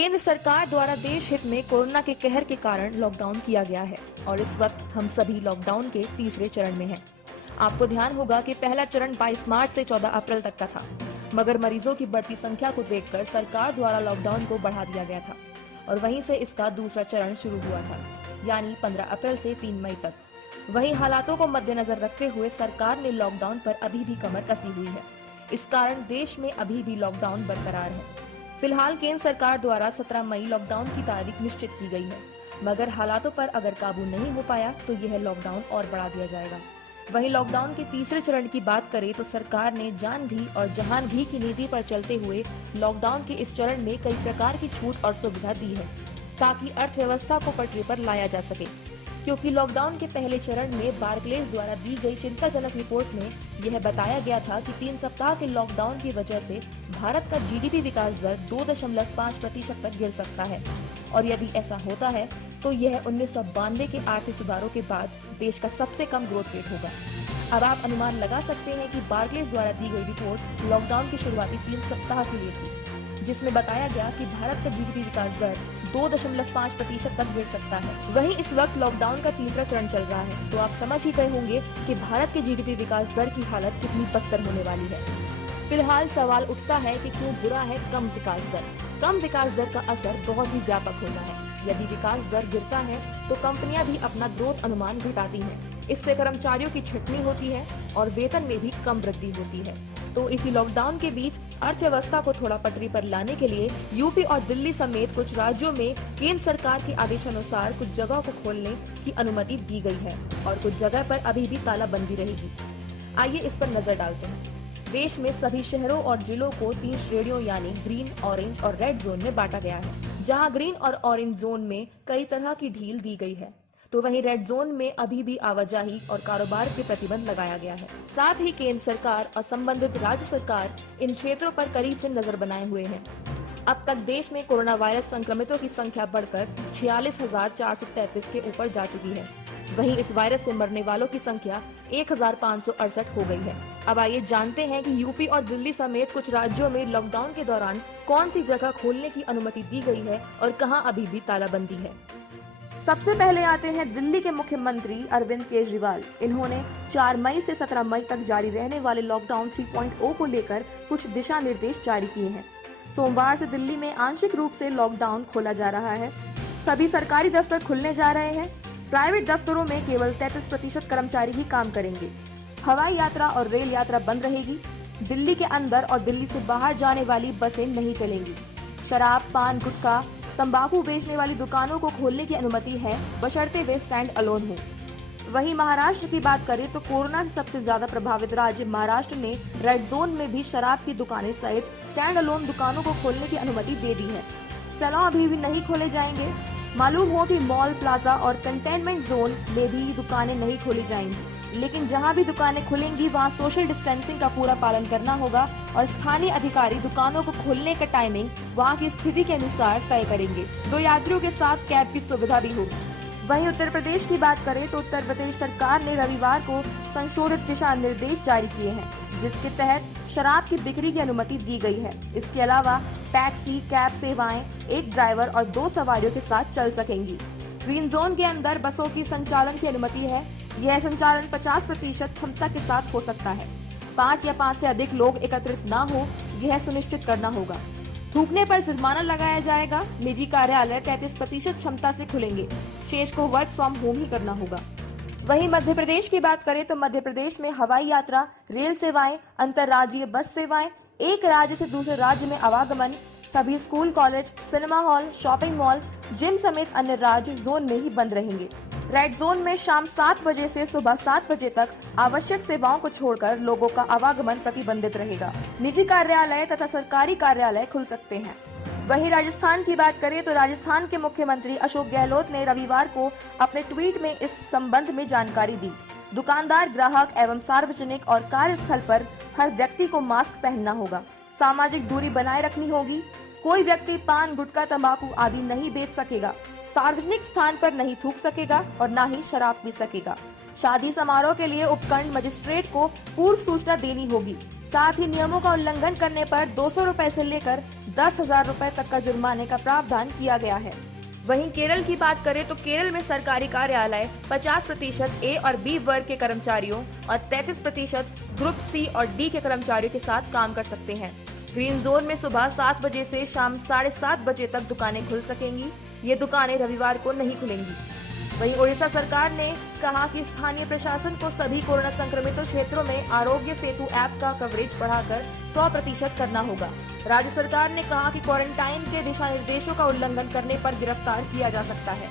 केंद्र सरकार द्वारा देश हित में कोरोना के कहर के कारण लॉकडाउन किया गया है और इस वक्त हम सभी लॉकडाउन के तीसरे चरण में हैं। आपको ध्यान होगा कि पहला चरण 22 मार्च से 14 अप्रैल तक का था, मगर मरीजों की बढ़ती संख्या को देखकर सरकार द्वारा लॉकडाउन को बढ़ा दिया गया था और वहीं से इसका दूसरा चरण शुरू हुआ था, यानी 15 अप्रैल से 3 मई तक। वहीं हालातों को मद्देनजर रखते हुए सरकार ने लॉकडाउन पर अभी भी कमर कसी हुई है। इस कारण देश में अभी भी लॉकडाउन बरकरार है। फिलहाल केंद्र सरकार द्वारा 17 मई लॉकडाउन की तारीख निश्चित की गई है, मगर हालातों पर अगर काबू नहीं हो पाया तो यह लॉकडाउन और बढ़ा दिया जाएगा। वहीं लॉकडाउन के तीसरे चरण की बात करें तो सरकार ने जान भी और जहान भी की नीति पर चलते हुए लॉकडाउन के इस चरण में कई प्रकार की छूट और सुविधा दी है ताकि अर्थव्यवस्था को पटरी पर लाया जा सके। क्योंकि लॉकडाउन के पहले चरण में बार्कलेज द्वारा दी गई चिंताजनक रिपोर्ट में यह बताया गया था कि 3 सप्ताह के लॉकडाउन की वजह से भारत का जीडीपी विकास दर 2.5% तक गिर सकता है और यदि ऐसा होता है तो यह 1992 के आर्थिक सुधारों के बाद देश का सबसे कम ग्रोथ रेट होगा। अब आप अनुमान लगा सकते हैं कि बार्कलेज द्वारा दी गई रिपोर्ट लॉकडाउन की शुरुआती 3 सप्ताह के लिए थी, जिसमें बताया गया कि भारत का जीडीपी विकास दर 2.5% तक गिर सकता है। वहीं इस वक्त लॉकडाउन का तीसरा चरण चल रहा है, तो आप समझ ही गए होंगे कि भारत के जीडीपी विकास दर की हालत कितनी बदतर होने वाली है। फिलहाल सवाल उठता है कि क्यों बुरा है कम विकास दर। कम विकास दर का असर बहुत ही व्यापक होता है। यदि विकास दर गिरता है तो कंपनियां भी अपना ग्रोथ अनुमान घटाती हैं। इससे कर्मचारियों की छटनी होती है और वेतन में भी कम वृद्धि होती है। तो इसी लॉकडाउन के बीच अर्थव्यवस्था को थोड़ा पटरी पर लाने के लिए यूपी और दिल्ली समेत कुछ राज्यों में केंद्र सरकार के आदेशानुसार कुछ जगहों को खोलने की अनुमति दी गई है और कुछ जगह पर अभी भी तालाबंदी रहेगी। आइए इस पर नजर डालते हैं। देश में सभी शहरों और जिलों को 3 श्रेणियों यानी ग्रीन, ऑरेंज और रेड जोन में बांटा गया है। जहां ग्रीन और ऑरेंज जोन में कई तरह की ढील दी गई है, तो वहीं रेड जोन में अभी भी आवाजाही और कारोबार पे प्रतिबंध लगाया गया है। साथ ही केंद्र सरकार और संबंधित राज्य सरकार इन क्षेत्रों पर करीब से नजर बनाए हुए हैं। अब तक देश में कोरोना वायरस संक्रमितों की संख्या बढ़कर 46,433 के ऊपर जा चुकी है। वहीं इस वायरस से मरने वालों की संख्या 1,568 हो गई है। अब आइए जानते हैं कि यूपी और दिल्ली समेत कुछ राज्यों में लॉकडाउन के दौरान कौन सी जगह खोलने की अनुमति दी गई है और कहां अभी भी तालाबंदी है। सबसे पहले आते हैं दिल्ली के मुख्यमंत्री अरविंद केजरीवाल। इन्होंने 4 मई से 17 मई तक जारी रहने वाले लॉकडाउन 3.0 को लेकर कुछ दिशा निर्देश जारी किए हैं। सोमवार से दिल्ली में आंशिक रूप से लॉकडाउन खोला जा रहा है। सभी सरकारी दफ्तर खुलने जा रहे हैं। प्राइवेट दफ्तरों में केवल 33% कर्मचारी ही काम करेंगे। हवाई यात्रा और रेल यात्रा बंद रहेगी। दिल्ली के अंदर और दिल्ली से बाहर जाने वाली बसें नहीं चलेंगी। शराब, पान, गुटखा, तंबाकू बेचने वाली दुकानों को खोलने की अनुमति है, बशर्ते वे स्टैंड अलोन हो। वहीं महाराष्ट्र की बात करें तो कोरोना से सबसे ज्यादा प्रभावित राज्य महाराष्ट्र ने रेड जोन में भी शराब की दुकानें सहित स्टैंड अलोन दुकानों को खोलने की अनुमति दे दी है। सैलून अभी भी नहीं खोले जाएंगे। मालूम हो कि मॉल, प्लाजा और कंटेनमेंट जोन में भी दुकानें नहीं खोली जाएंगी, लेकिन जहां भी दुकानें खुलेंगी वहां सोशल डिस्टेंसिंग का पूरा पालन करना होगा और स्थानीय अधिकारी दुकानों को खोलने का टाइमिंग वहां की स्थिति के अनुसार तय करेंगे। 2 यात्रियों के साथ कैब की सुविधा भी होगी। वहीं उत्तर प्रदेश की बात करें तो उत्तर प्रदेश सरकार ने रविवार को संशोधित दिशा निर्देश जारी किए हैं, जिसके तहत शराब की बिक्री की अनुमति दी गई है। इसके अलावा टैक्सी, कैब सेवाएं 1 ड्राइवर और 2 सवारियों के साथ चल सकेंगी। ग्रीन जोन के अंदर बसों की संचालन की अनुमति है। यह संचालन 50% क्षमता के साथ हो सकता है। 5 या 5 से अधिक लोग एकत्रित न हो, यह सुनिश्चित करना होगा। थूकने पर जुर्माना लगाया जाएगा। निजी कार्यालय 33% क्षमता से खुलेंगे। शेष को वर्क फ्रॉम होम ही करना होगा। वहीं मध्य प्रदेश की बात करें तो मध्य प्रदेश में हवाई यात्रा, रेल सेवाएं, अंतर्राज्यीय बस सेवाएं, एक राज्य से दूसरे राज्य में आवागमन, सभी school, college, cinema hall, shopping mall, gym समेत अन्य राज्य जोन में ही बंद रहेंगे। रेड जोन में शाम 7 बजे से सुबह 7 बजे तक आवश्यक सेवाओं को छोड़कर लोगों का आवागमन प्रतिबंधित रहेगा। निजी कार्यालय तथा सरकारी कार्यालय खुल सकते हैं। वहीं राजस्थान की बात करें तो राजस्थान के मुख्यमंत्री अशोक गहलोत ने रविवार को अपने ट्वीट में इस संबंध में जानकारी दी। दुकानदार, ग्राहक एवं सार्वजनिक और कार्यस्थल पर हर व्यक्ति को मास्क पहनना होगा। सामाजिक दूरी बनाए रखनी होगी। कोई व्यक्ति पान, गुटखा, तंबाकू आदि नहीं बेच सकेगा। सार्वजनिक स्थान पर नहीं थूक सकेगा और न ही शराब पी सकेगा। शादी समारोह के लिए उपखंड मजिस्ट्रेट को पूर्व सूचना देनी होगी। साथ ही नियमों का उल्लंघन करने पर 200 रुपए से लेकर 10,000 रुपए तक का जुर्माने का प्रावधान किया गया है। वहीं केरल की बात करें तो केरल में सरकारी कार्यालय 50% ए और बी वर्ग के कर्मचारियों और 33% ग्रुप सी और डी के कर्मचारियों के साथ काम कर सकते हैं। ग्रीन जोन में सुबह 7 बजे से शाम 7:30 बजे तक दुकानें खुल सकेंगी। ये दुकानें रविवार को नहीं खुलेंगी। वहीं ओडिशा सरकार ने कहा कि स्थानीय प्रशासन को सभी कोरोना संक्रमितों क्षेत्रों में आरोग्य सेतु ऐप का कवरेज बढ़ाकर 100% करना होगा। राज्य सरकार ने कहा कि क्वारंटाइन के दिशा निर्देशों का उल्लंघन करने पर गिरफ्तार किया जा सकता है।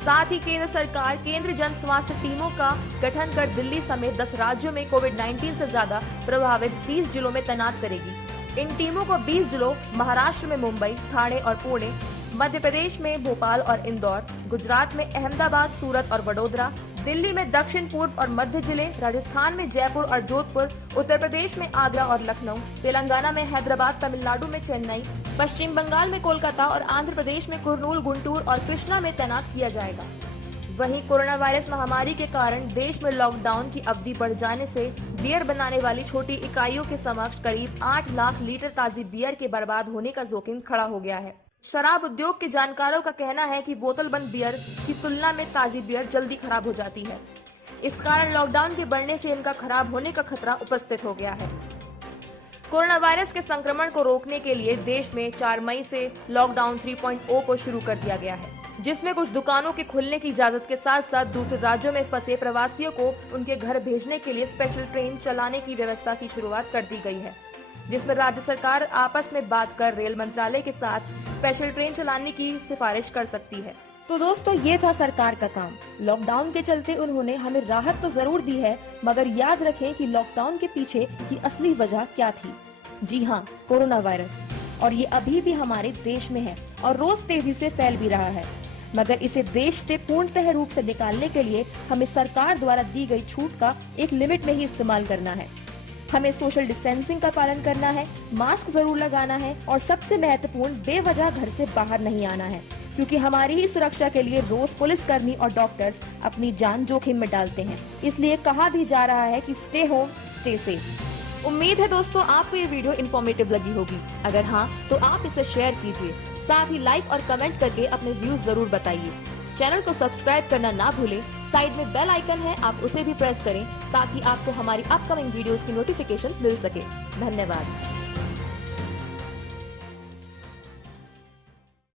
साथ ही केंद्र सरकार केंद्रीय जन स्वास्थ्य टीमों का गठन कर दिल्ली समेत 10 राज्यों में कोविड-19 से ज्यादा प्रभावित 30 जिलों में तैनात करेगी। इन टीमों को 20 जिलों महाराष्ट्र में मुंबई, ठाणे और पुणे, मध्य प्रदेश में भोपाल और इंदौर, गुजरात में अहमदाबाद, सूरत और वडोदरा, दिल्ली में दक्षिण पूर्व और मध्य जिले, राजस्थान में जयपुर और जोधपुर, उत्तर प्रदेश में आगरा और लखनऊ, तेलंगाना में हैदराबाद, तमिलनाडु में चेन्नई, पश्चिम बंगाल में कोलकाता और आंध्र प्रदेश में कुर्नूल, गुंटूर और कृष्णा में तैनात किया जाएगा। वहीं कोरोना वायरस महामारी के कारण देश में लॉकडाउन की अवधि बढ़ जाने से बियर बनाने वाली छोटी इकाइयों के समक्ष करीब 8 लाख लीटर ताजी बियर के बर्बाद होने का जोखिम खड़ा हो गया है। शराब उद्योग के जानकारों का कहना है कि बोतल बंद बियर की तुलना में ताजी बियर जल्दी खराब हो जाती है। इस कारण लॉकडाउन के बढ़ने से इनका खराब होने का खतरा उपस्थित हो गया है। कोरोना वायरस के संक्रमण को रोकने के लिए देश में 4 मई से लॉकडाउन 3.0 को शुरू कर दिया गया है, जिसमें कुछ दुकानों के खुलने की इजाजत के साथ साथ दूसरे राज्यों में फंसे प्रवासियों को उनके घर भेजने के लिए स्पेशल ट्रेन चलाने की व्यवस्था की शुरुआत कर दी गई है, जिसमें राज्य सरकार आपस में बात कर रेल मंत्रालय के साथ स्पेशल ट्रेन चलाने की सिफारिश कर सकती है। तो दोस्तों, ये था सरकार का काम। लॉकडाउन के चलते उन्होंने हमें राहत तो जरूर दी है, मगर याद रखें कि लॉकडाउन के पीछे की असली वजह क्या थी। जी हाँ, कोरोना वायरस। और ये अभी भी हमारे देश में है और रोज तेजी से फैल भी रहा है, मगर इसे देश से पूर्णतः रूप से निकालने के लिए हमें सरकार द्वारा दी गई छूट का एक लिमिट में ही इस्तेमाल करना है। हमें सोशल डिस्टेंसिंग का पालन करना है, मास्क जरूर लगाना है और सबसे महत्वपूर्ण, बेवजह घर से बाहर नहीं आना है, क्योंकि हमारी ही सुरक्षा के लिए रोज पुलिसकर्मी और डॉक्टर्स अपनी जान जोखिम में डालते हैं। इसलिए कहा भी जा रहा है कि स्टे होम, स्टे सेफ। उम्मीद है दोस्तों आपको ये वीडियो इन्फॉर्मेटिव लगी होगी। अगर हाँ, तो आप इसे शेयर कीजिए, साथ ही लाइक और कमेंट करके अपने व्यूज जरूर बताइए। चैनल को सब्सक्राइब करना ना भूलें। साइड में बेल आइकन है, आप उसे भी प्रेस करें ताकि आपको हमारी अपकमिंग वीडियोस की नोटिफिकेशन मिल सके। धन्यवाद।